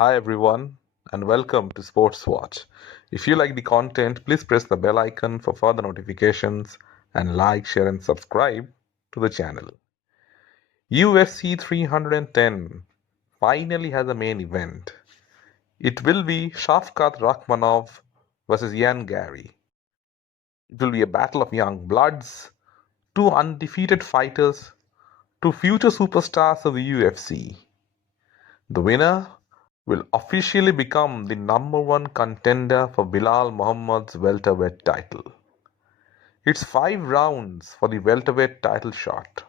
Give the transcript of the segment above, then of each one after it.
Hi everyone, and welcome to Sports Watch. If you like the content, please press the bell icon for further notifications and like, share, and subscribe to the channel. UFC 310 finally has a main event. It will be Shavkat Rakhmanov versus Ian Garry. It will be a battle of young bloods, two undefeated fighters, two future superstars of the UFC. The winner will officially become the number one contender for Bilal Muhammad's welterweight title. It's 5 rounds for the welterweight title shot.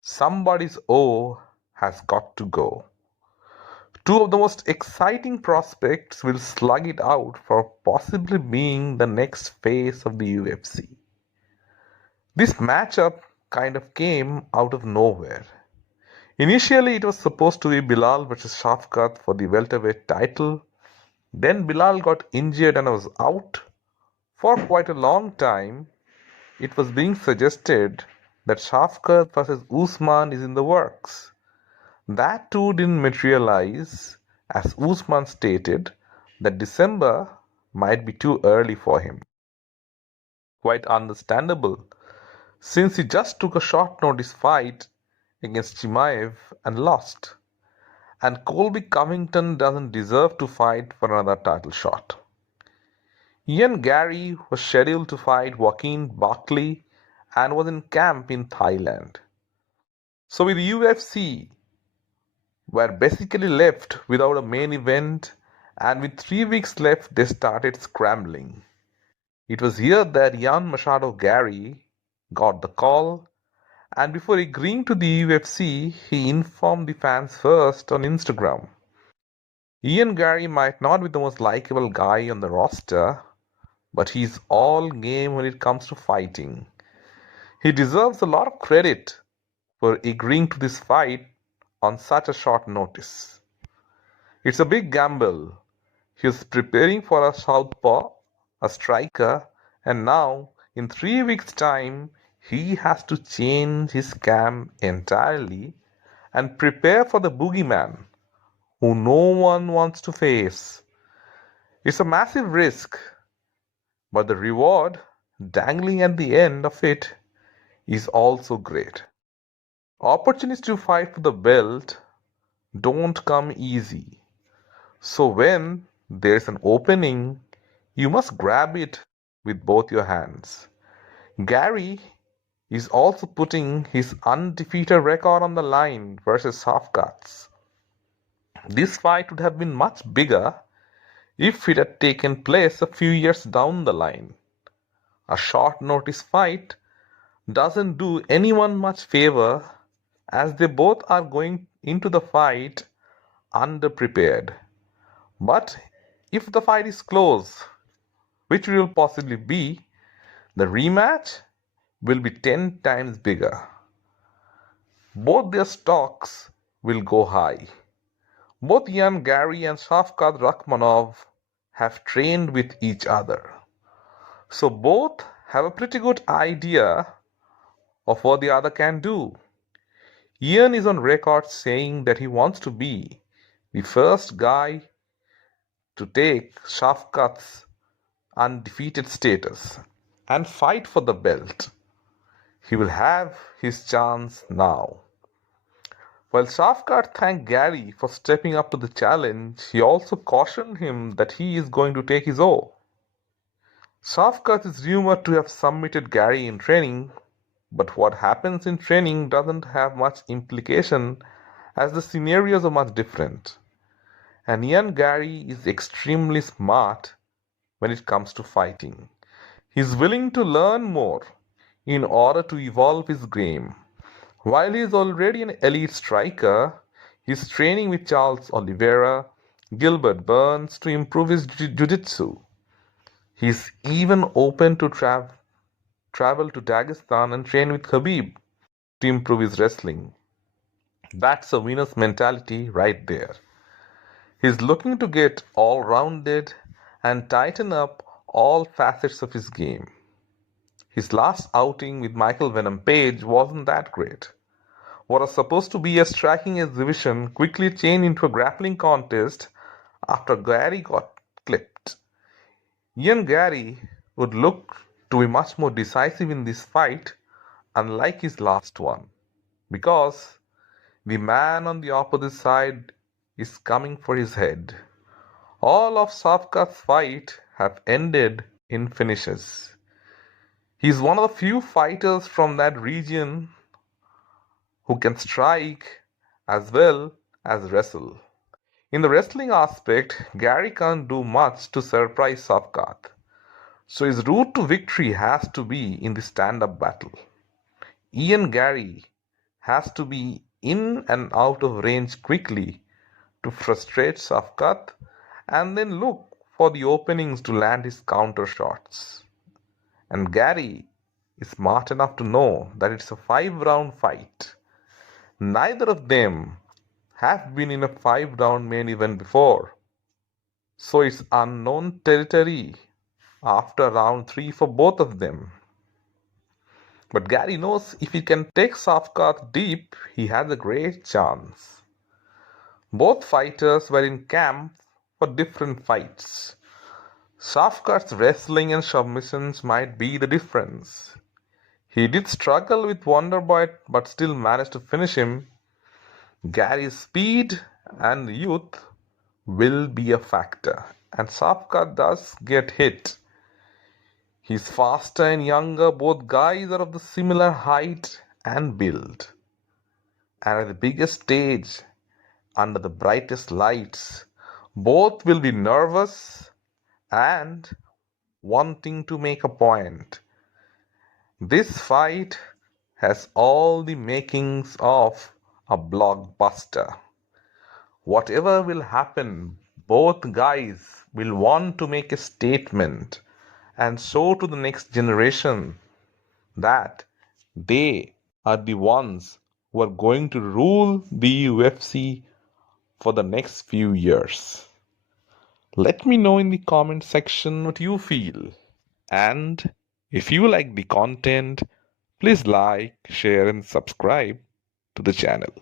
Somebody's O has got to go. Two of the most exciting prospects will slug it out for possibly being the next face of the UFC. This matchup kind of came out of nowhere. Initially, it was supposed to be Bilal versus Shavkat for the welterweight title. Then Bilal got injured and was out. For quite a long time, it was being suggested that Shavkat versus Usman is in the works. That too didn't materialize, as Usman stated that December might be too early for him. Quite understandable, since he just took a short notice fight against Chimaev and lost. And Colby Covington doesn't deserve to fight for another title shot. Ian Garry was scheduled to fight Joaquin Buckley and was in camp in Thailand. So with UFC were basically left without a main event, and with 3 weeks left they started scrambling. It was here that young Machado Garry got the call, and before agreeing to the UFC, he informed the fans first on Instagram. Ian Garry might not be the most likable guy on the roster, but he's all game when it comes to fighting. He deserves a lot of credit for agreeing to this fight on such a short notice. It's a big gamble. He's preparing for a southpaw, a striker, and now, in 3 weeks' time, he has to change his camp entirely and prepare for the boogeyman who no one wants to face. It's a massive risk, but the reward dangling at the end of it is also great. Opportunities to fight for the belt don't come easy. So when there's an opening, you must grab it with both your hands. Garry is also putting his undefeated record on the line versus Shavkat's. This fight would have been much bigger if it had taken place a few years down the line. A short notice fight doesn't do anyone much favor, as they both are going into the fight underprepared. But if the fight is close, which will possibly be, the rematch will be 10 times bigger. Both their stocks will go high. Both Ian Garry and Shavkat Rakhmanov have trained with each other. So both have a pretty good idea of what the other can do. Ian is on record saying that he wants to be the first guy to take Shavkat's undefeated status and fight for the belt. He will have his chance now. While Shavkat thanked Garry for stepping up to the challenge, he also cautioned him that he is going to take his oath. Shavkat is rumored to have submitted Garry in training, but what happens in training doesn't have much implication, as the scenarios are much different. And Ian Garry is extremely smart when it comes to fighting. He's willing to learn more in order to evolve his game. While he is already an elite striker, he's training with Charles Oliveira, Gilbert Burns to improve his jiu-jitsu. He's even open to travel to Dagestan and train with Khabib to improve his wrestling. That's a winner's mentality right there. He's looking to get all-rounded and tighten up all facets of his game. His last outing with Michael Venom Page wasn't that great. What was supposed to be a striking exhibition quickly changed into a grappling contest after Garry got clipped. Ian Garry would look to be much more decisive in this fight, unlike his last one, because the man on the opposite side is coming for his head. All of Shavkat's fights have ended in finishes. He is one of the few fighters from that region who can strike as well as wrestle. In the wrestling aspect, Garry can't do much to surprise Shavkat, so his route to victory has to be in the stand-up battle. Ian Garry has to be in and out of range quickly to frustrate Shavkat and then look for the openings to land his counter shots. And Garry is smart enough to know that it's a 5 round fight. Neither of them have been in a 5 round main event before, so it's unknown territory after round 3 for both of them. But Garry knows if he can take Shavkat deep, he has a great chance. Both fighters were in camp for different fights. Shavkat's wrestling and submissions might be the difference. He did struggle with Wonderboy but still managed to finish him. Garry's speed and youth will be a factor, and Shavkat does get hit. He's faster and younger, both guys are of the similar height and build. And at the biggest stage, under the brightest lights, both will be nervous and wanting to make a point. This fight has all the makings of a blockbuster. Whatever will happen, both guys will want to make a statement and show to the next generation that they are the ones who are going to rule the UFC for the next few years. Let me know in the comment section what you feel. And if you like the content, please like, share, and subscribe to the channel.